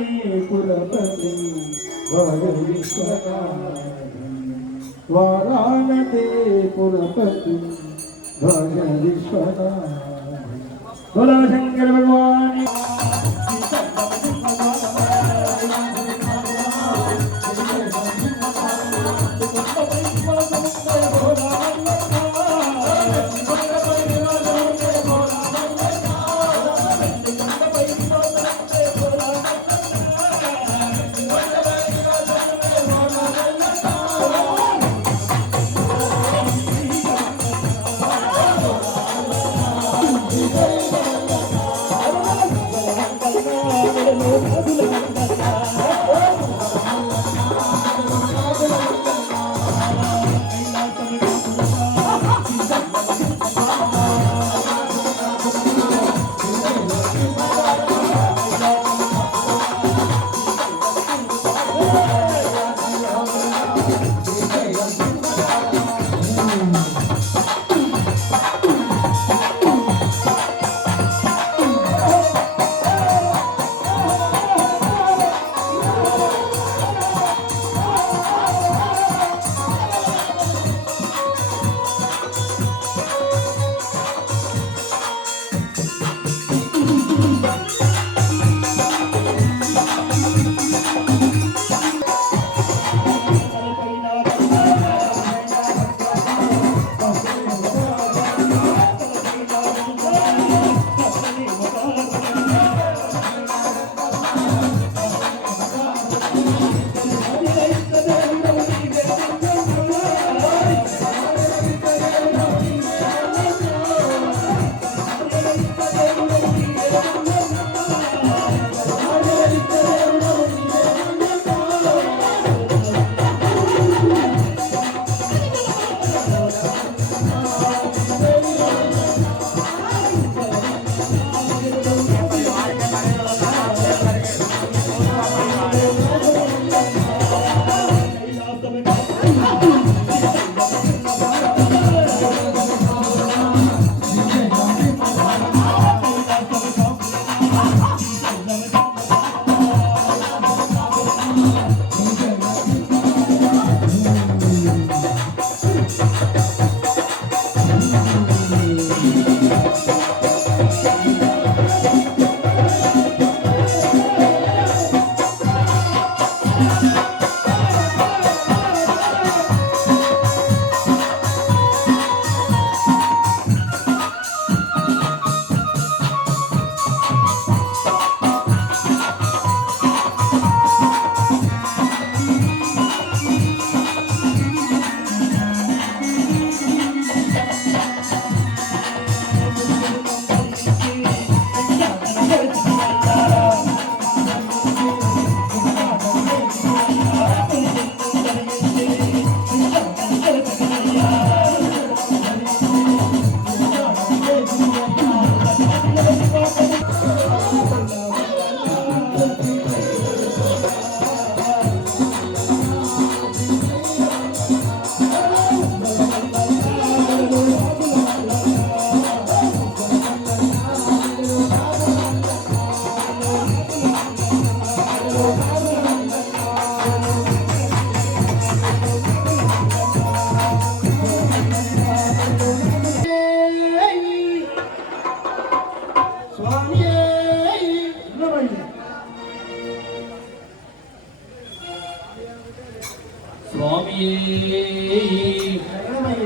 वाराणसीपुरपति भज विश्वनाथ वाराणसीपुरपति भज विश्वनाथ बोलो शंकर भगवान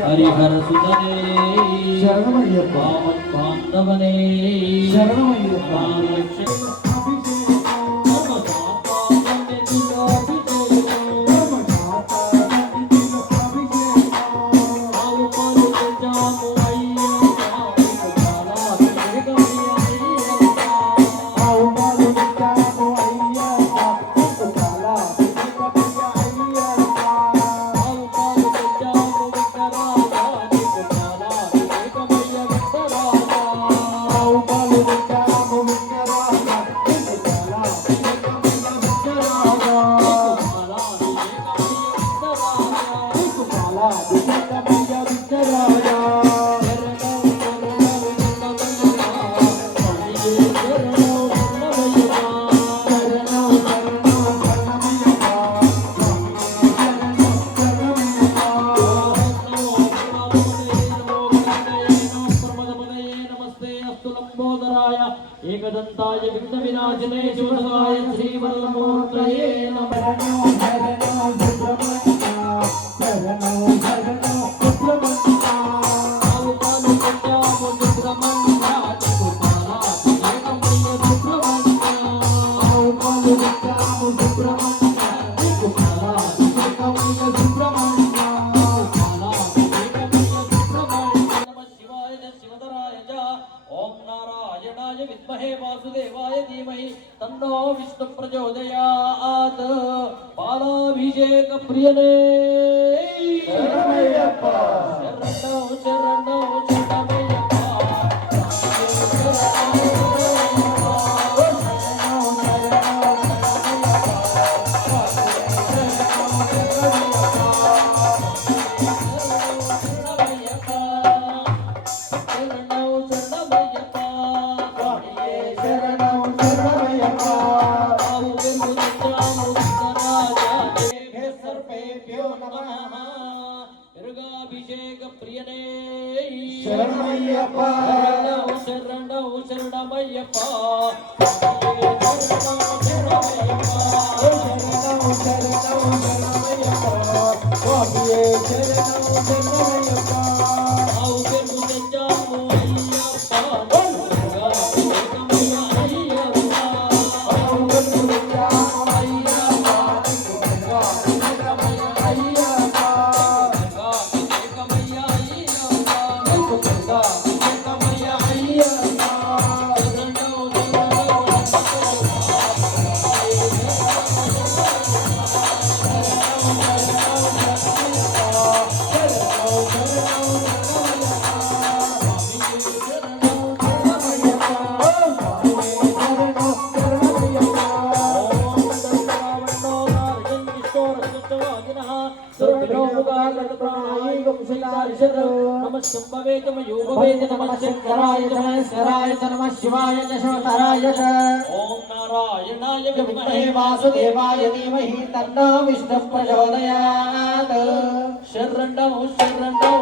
हरिहर सुदने शरणमय्यप्पा बांधवने शरणमय्यप्पा వినాశినే శివసహాయ శ్రీవరదమూర్తయే నమః. विद्महे वासुदेवाय धीमहि तन्नो विष्णु प्रचोदयात्. पालाभिषेक प्रियने శరణమయ్యప్ప शरणौ शरणौ शरणमय्यप्पा. దుర్గాభిషేక ప్రియనే శరణమయ్యప్ప శరణౌ శరణమయ్యప్ప. ఆవు పెరుగు తెచ్చాము అయ్యప్ప. దుర్గాభిషేకమయ్య అయ్యప్ప. దుర్గాభిషేకమయ్య అయ్యప్ప. శరణౌ नमः शंभवे च मयूभवे च नमः शंकराय च महेश्वराय च नमः शिवाय च शिवतराय च. ओम नारायणाय विद्महे वासुदेवाय धीमहि तन्नो विष्णुः प्रचोदयात्. शरणौ शरणौ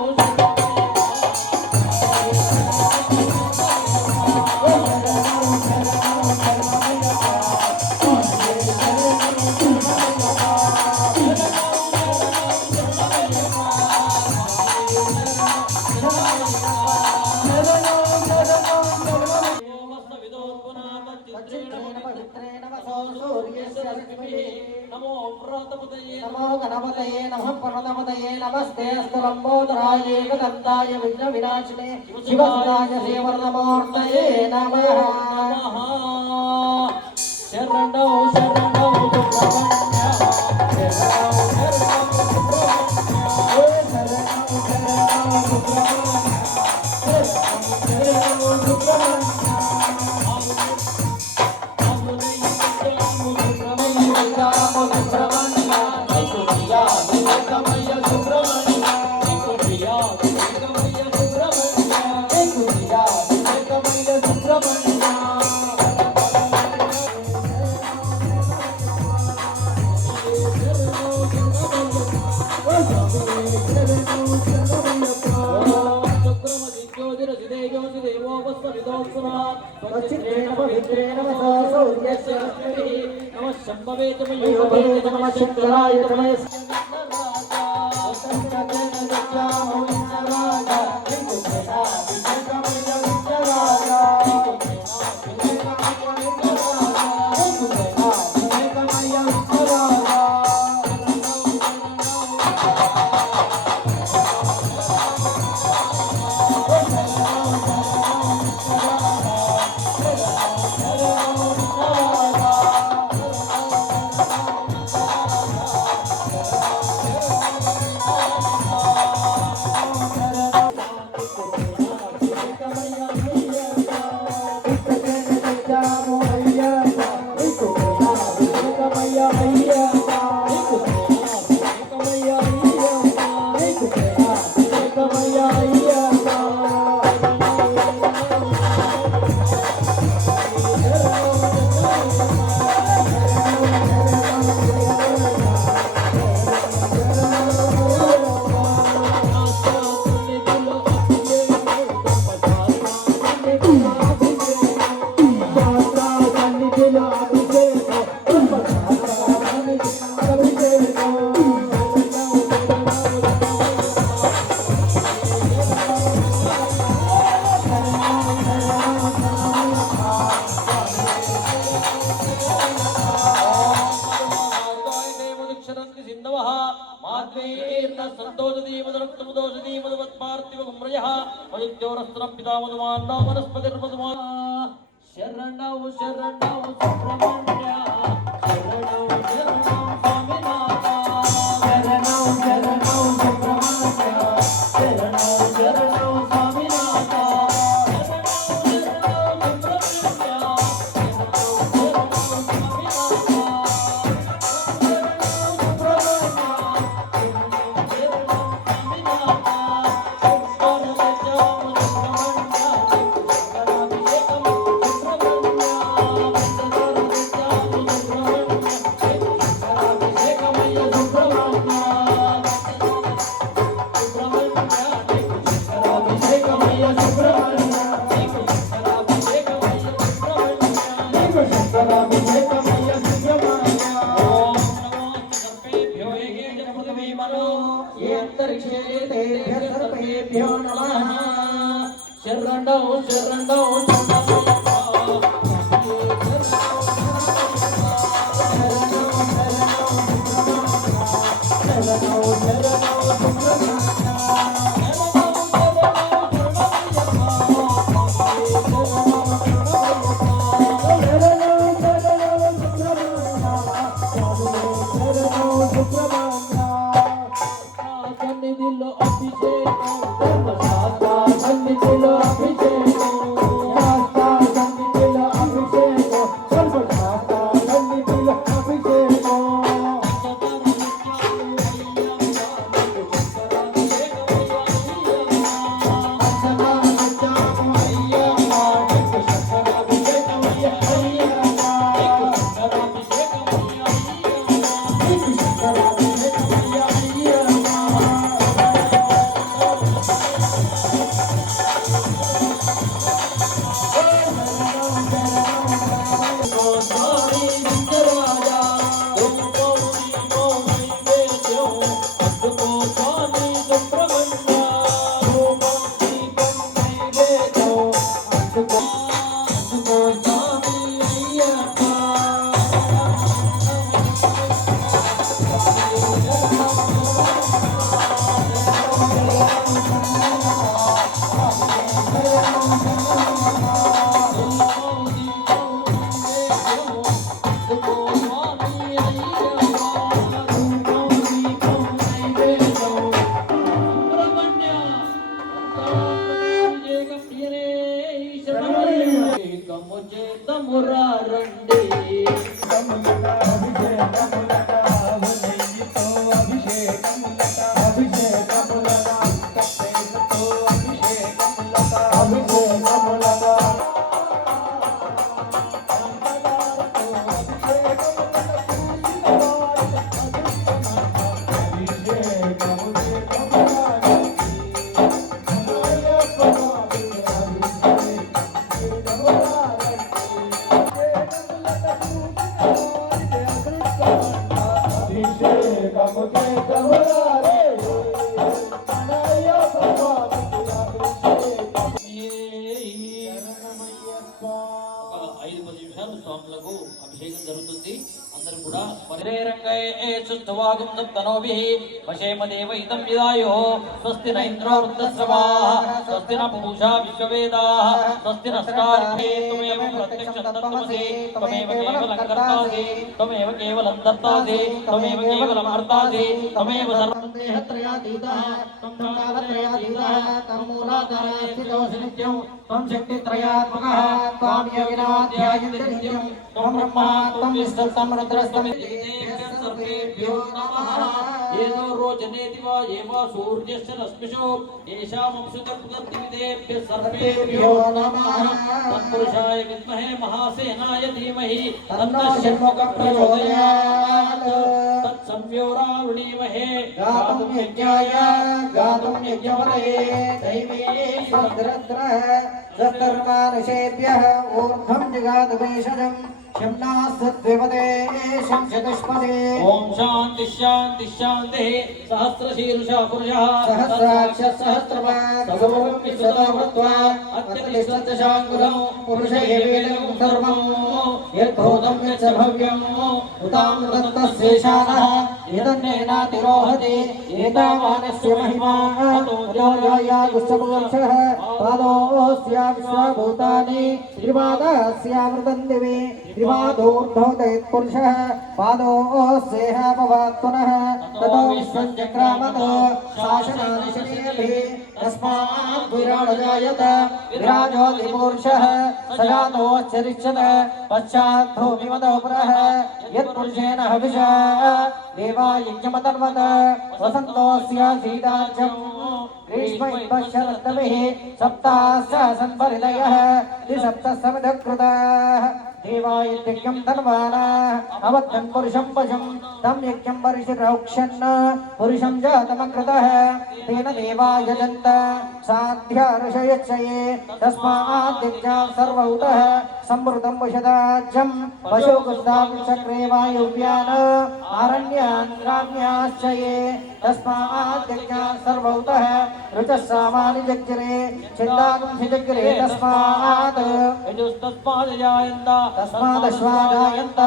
नमो व्रतपतये नमो गणपतये नमः पर्वतपतये नमस्ते अस्तु लंबोदराय एकदन्ताय विघ्नविनाशिने शिवसुताय श्रीवरदमूर्तये नमः. शरणौ शरणौ सुब्रह्मण्य शरणौ शरणौ नमः शंभवे च मयूभवे च नमः शंकराय च वेद संतोषदी मदरक्तमुदोषदी मदवत्पार्थिवगुम्रयः वयुक्त्योरस्त्रं पिता मधुमान्नो वनस्पतिर्मधुमा शरणौ शरणौ सुब्रह्मण्य शरणौ शरणौ स्वामिनाथ शरणौ शरणौ सुब्रह्मण्य शरणौ शरणौ स्वामिनाथ सर्पेभ्यो नमः शरणौ शरणौ అభిషేకం జరుగుతుంది. అందరూ కూడా వశేమదేవ ఇదం విదాయో స్వస్తి న ఇంద్రో వృద్ధశ్రవాః స్వస్తి న పూషా విశ్వవేదాః స్వస్తి నస్కార్యే త్వమేవ ప్రత్యక్షం తత్వమసి త్వమేవ కేవలం కర్తాసి త్వమేవ కేవలం దత్తాసి త్వమేవ కేవలం అర్తాసి త్వమేవ సర్వదేహత్రయాతీతః త్వం కాలత్రయాతీతః త్వం మూలాధారः స్థితోऽసి నిత్యం త్వం శక్తిత్రయాత్మకः త్వాం యోగినాధ్యాయంతి నిత్యం త్వం బ్రహ్మ త్వం విష్ణు త్వం రుద్రస్త్వం सर्वेभ्यो नमः येनो रोचनेति वा ये वा सूर्यस्य रश्मिषो येषामंशुतर्पृतद्विदेभ्यः सर्वेभ्यो नमः तत्पुरुषाय विद्महे महासेनाय धीमहि तन्नो षण्मुखः प्रचोदयात् तत्संव्योरावृणीमहे गातुं यज्ञाय गातुं यज्ञपतये दैवे भद्रद्रः सत्कर्मानुषेभ्यः ऊर्ध्वं जगातु भेषजम् शम्नास्त्विपदे शंशतुष्पदे ओम शांति शांति शांति सहस्रशीर्षः पुरुषः सहस्राक्ष सहस्रपात् सगोरं विश्वतो वृत्वा अत्यतिष्ठत् शाङ्कुलं पुरुष एवेदं सर्वम् यद्भूतं यच्च भव्यम् उतामृतत्तस्येषानः एतन्नेनातिरोहति एतावानस्य महिमा ततो यायागुष्ठपुरुषः पादोऽस्य विश्वभूतानि त्रिपादस्यामृतं दिवि त्रिपादोर्ध्वोदयत्पुरुषः पादोऽस्येह भवात्मनः ततो विश्वं चक्रामत शासनानि शरीरभिः तस्मात् विराडजायत विराजोऽधिपुरुषः स जातोश्चरिष्यत पश्चात् भूमिमतो पुरः यत्पुरुषेण हविषा देवा यज्ञमतन्वत वसन्तोऽस्य सीतार्चम् ग्रीष्म इन्द्रशरद्भिः सप्तासन्परिदयः त्रिसप्तसमिधकृताः देवायज्ञं धन्वानाः अवद्धन् पुरुषं पशुं तं यज्ञं परिशिरौक्षन् पुरुषं जातमकृतः तेन देवा यजन्त साध्या ऋषयच्छये तस्मात् यज्ञा सर्वौतः समृतं वशदाज्यं पशुगुस्तावृक्षक्रे वायुव्यान् आरण्यान् ग्राम्याश्चये तस्मात् यज्ञा सर्वौतः ऋचः सामानि जग्रे चिन्तागुंसि जग्रे तस्मात् तस्मादश्वाजायन्त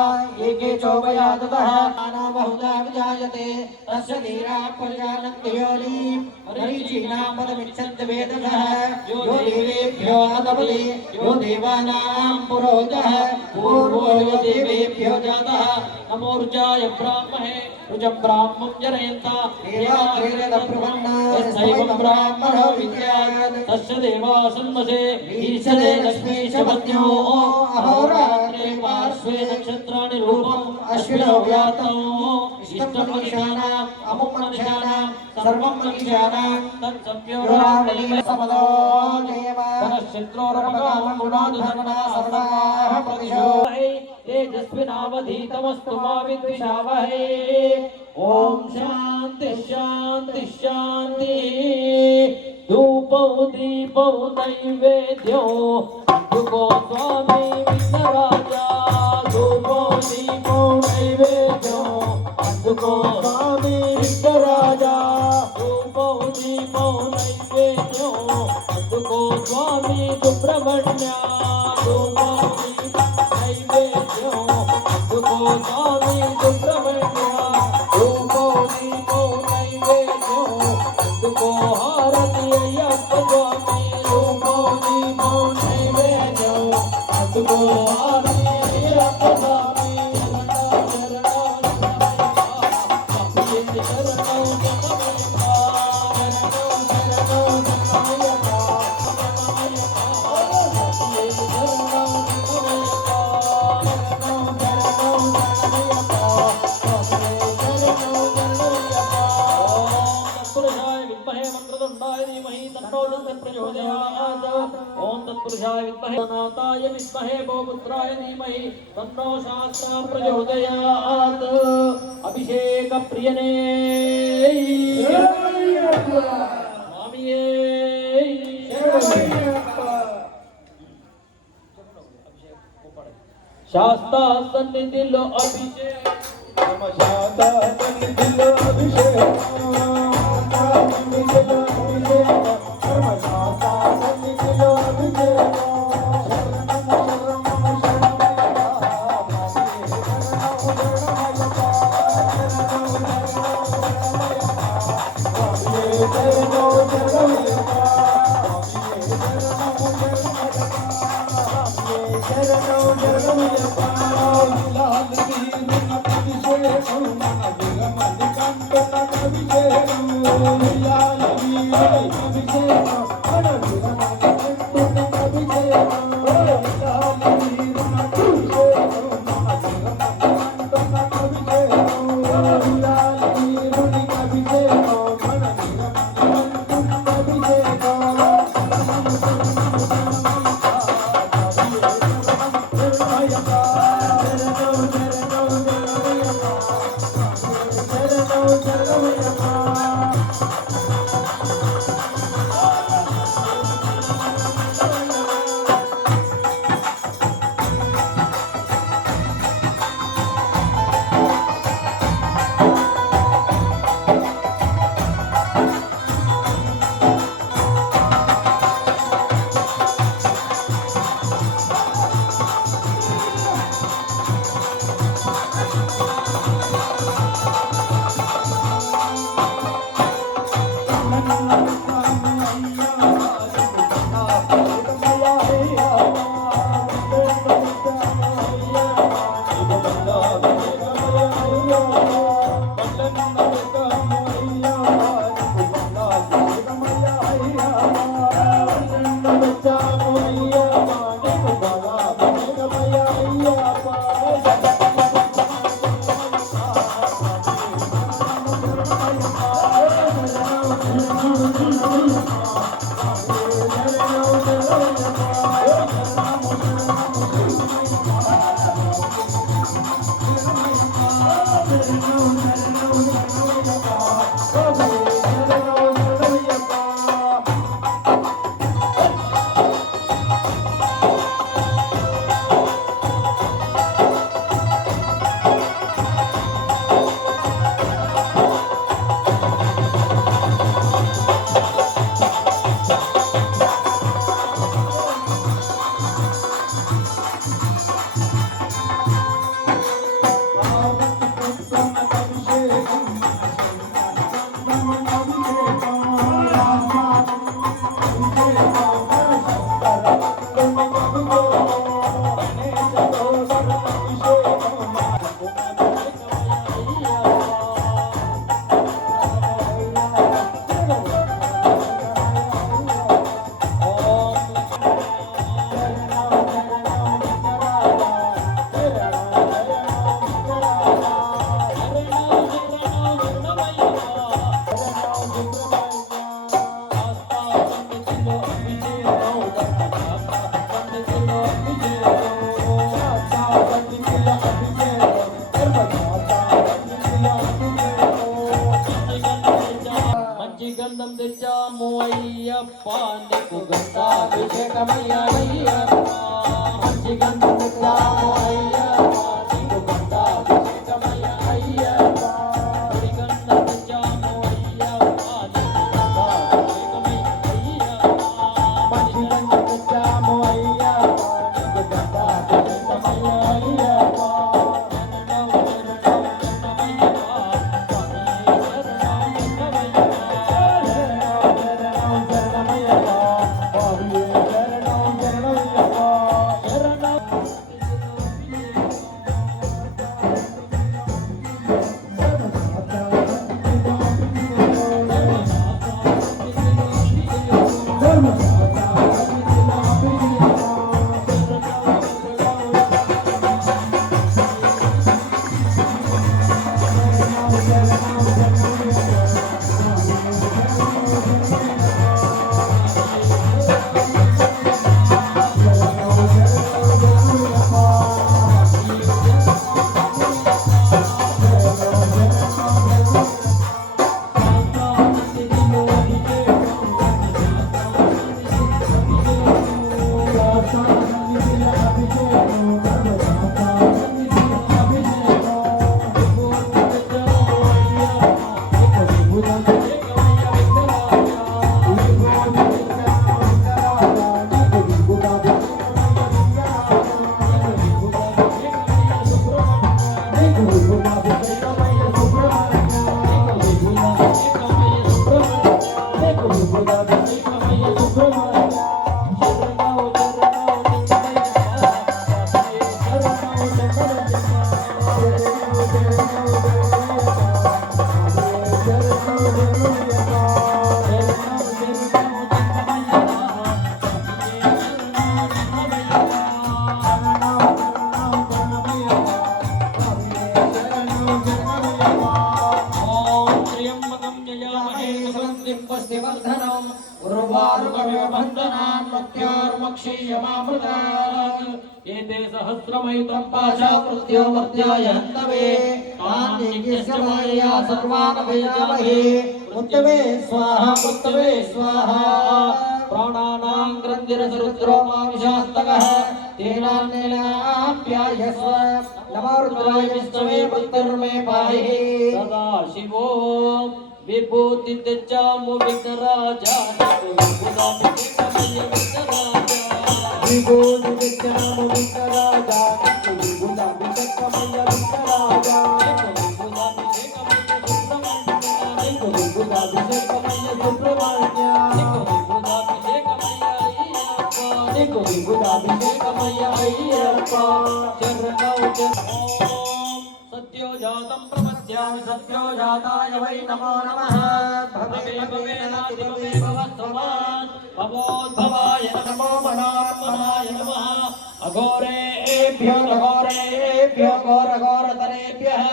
एके चोपयाततः नाना बहुधा विजायते तस्य धीरा प्रजानन्ति योनिं मरीचीनां पदमिच्छन्ति वेदसः यो देवेभ्यो आदपति यो देवानां पुरोहितः पूर्वो यो देवेभ्यो जातः नमोर्जाय ब्राह्मणे रुजं ब्राह्मं जनयन्त देवाग्रेरप्रपन्नस्यैवं ब्राह्मणो विद्यात् तस्य देवा सन्मसे ईशते लक्ष्मीशपत्न्यो अहोरात्रे पार्श्वे नक्षत्राणि रूपम् अश्विनो व्यातम् इष्टं मनीषाणाम् अमुं मनीषाणां सर्वं मनीषाणां तत्सम्योरावलीं समदो देव तनश्चित्रोरमकामं गुणाधर्मणा सर्वाः प्रतिशो तेजस्विनावधीतमस्तु मा विद्विषावहै ॐ शान्ति शान्ति शान्ति धूपौ दीपौ नैवेद्यो दुगो स्वामी विघ्नराजा धूपौ दीपौ नैवेद्यो दुगो स्वामी विघ्नराजा धूपौ दीपौ नैवेद्यो दुगो स्वामी सुब्रह्मण्य धूपौ दीपौ नैवेद्यो दुगो स्वामी सुब्रह्मण्य धूपौ दीपौ नैवेद्यो दुगो हारति अय्यप्प स्वामी धूपौ दीपौ नैवेद्यो दुगो हारति अय्यप्प स्वामी ओम तत्पुरुषाय विद्महे नाथाय विद्महे गोपुत्राय धीमहि तन्नो शास्त्रं प्रचोदयात् अभिषेक प्रियने स्वामिये शास्ता सन्निधिलो अभिषेक शास्ता सन्निधिलो अभिषेक మంచి గంధం తెచ్చాము అయ్యప్ప నీకు గంధాభిషేకమయ్యా అయ్యప్ప మంచి గంధం తెచ్చాము అయ్యప్ప నీకు గంధాభిషేకమయ్యా అయ్యప్ప పొడి గంధం తెచ్చాము అయ్యప్ప మంచి గంధం తెచ్చాము అయ్యప్ప నీకు గంధాభిషేకమయ్యా అయ్యప్ప एते सहस्रमयुतं पाशाकृत्यो मर्त्याय हन्तवे तान्यज्ञस्य मायया सर्वान् वैजामहे मृत्यवे स्वाहा मृत्यवे स्वाहा प्राणानां ग्रन्थिरसरुद्रो माविशास्तकः तेनान्येनाप्यायस्व नमो रुद्राय विष्णवे बुद्धिर्मे पाहि सदा शिवो विभूति तेजामु विघ्नराजा विभूति तेजामु विघ्नराजा विभूताभिषेकमय विघ्नराजा विभूताभिषेकमय सुब्रह्मण्य विभूताभिषेकमय अय्यप्प सत्यो जातं प्रपद्यामि सत्यो जाताय वै नमो नमः भवे भवे नातिभवे भवत्वमान् भवोद्भवाय नमो मनात्मनाय नमः अघोरेभ्यो घोरघोरतरेभ्यः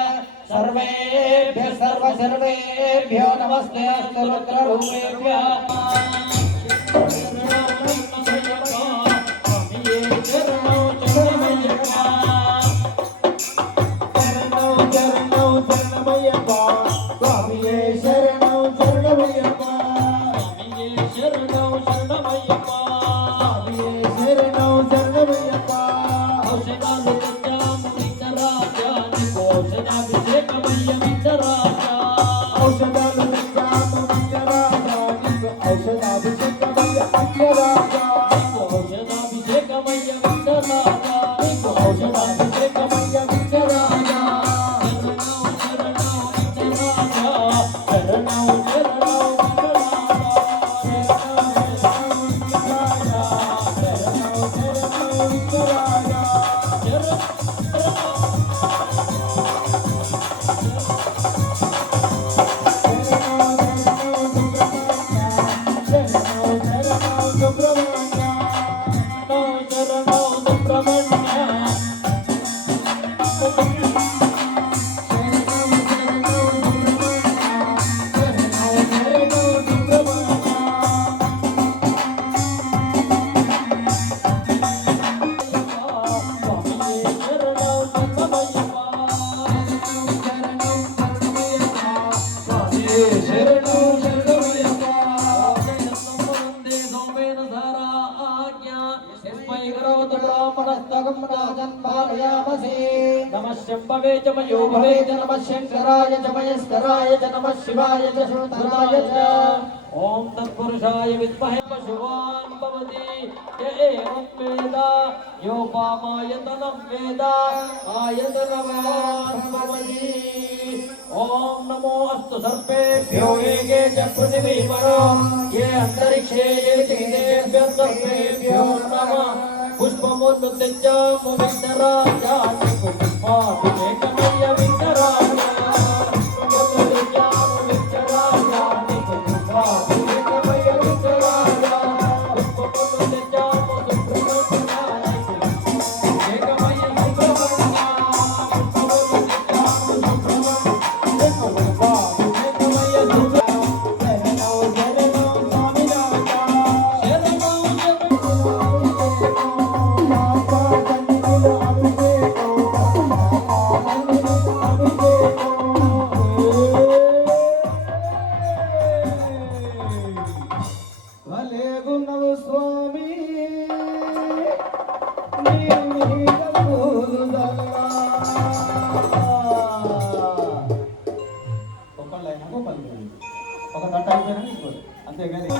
सर्वेभ्यः सर्वेभ्यो नमस्ते अस्तु रुद्ररूपेभ्यः స్వామియే శరణం శరణమయ్యప్ప స్వామియే శరణం శరణమయ్యప్ప స్వామియే శరణం శరణమయ్యప్ప ఔషధాలు తెచ్చాము విఘ్నరాజా నీకు ఔషధాభిషేకమయ్య విఘ్నరాజా ఔషధాలు తెచ్చాము విఘ్నరాజా నీకు ఔషధాభిషేకమయ్య విఘ్నరాజా ఔషధాభిషేకమయ్య విఘ్నరాజా నీకు ఔషధాభిషేకమయ్య విఘ్నరాజా శరణం శరణం नमः शंभवे च मयोभवे च नमः शंकराय च मयस्कराय च नमः शिवाय च शूद्राय च ओम तत्पुरुषाय विद्महे पशुवान् भवति य एवं वेद योपामायतनं वेद आयतनवान् भवति ओम नमो अस्तु सर्पेभ्यो वेगे च पृथिवीपरो ये अंतरिक्षे ये दिग्देभ्यः सर्पेभ्यो नमः पुष्पमुद्द तेजामु विघ्नराजा నీకు పుష్పాభిషేకమయ్య విఘ్నరాజా పుష్పముద్ద తెచ్చాము విఘ్నరాజా నీకు పుష్పాభిషేకమయ్య విఘ్నరాజా పుష్పముద్ద తెచ్చాము సుబ్రహ్మణ్య నీకు అభిషేకమయ్య సుబ్రహ్మణ్య పుష్పముద్ద తెచ్చాము సుబ్రహ్మణ్య నీకు పుష్పాభిషేకమయ్య సుబ్రహ్మణ్య భలేగున్నవు స్వామి నీ మీద పూలుదల్లా. ఒక్కళ్ళైనా ఒక్కళ్ళు ఒక గంట అయిపోయినా తీసుకోండి అంతేగాని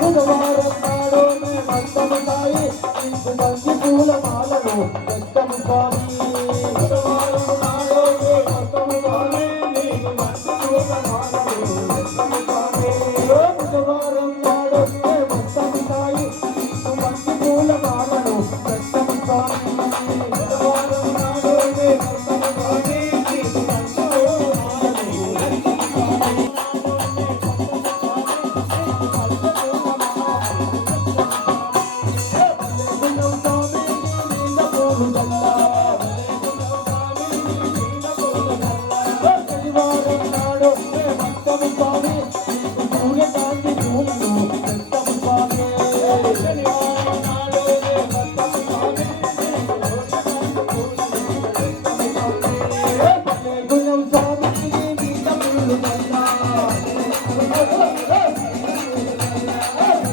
బుధవారం నాడు మంచి పూల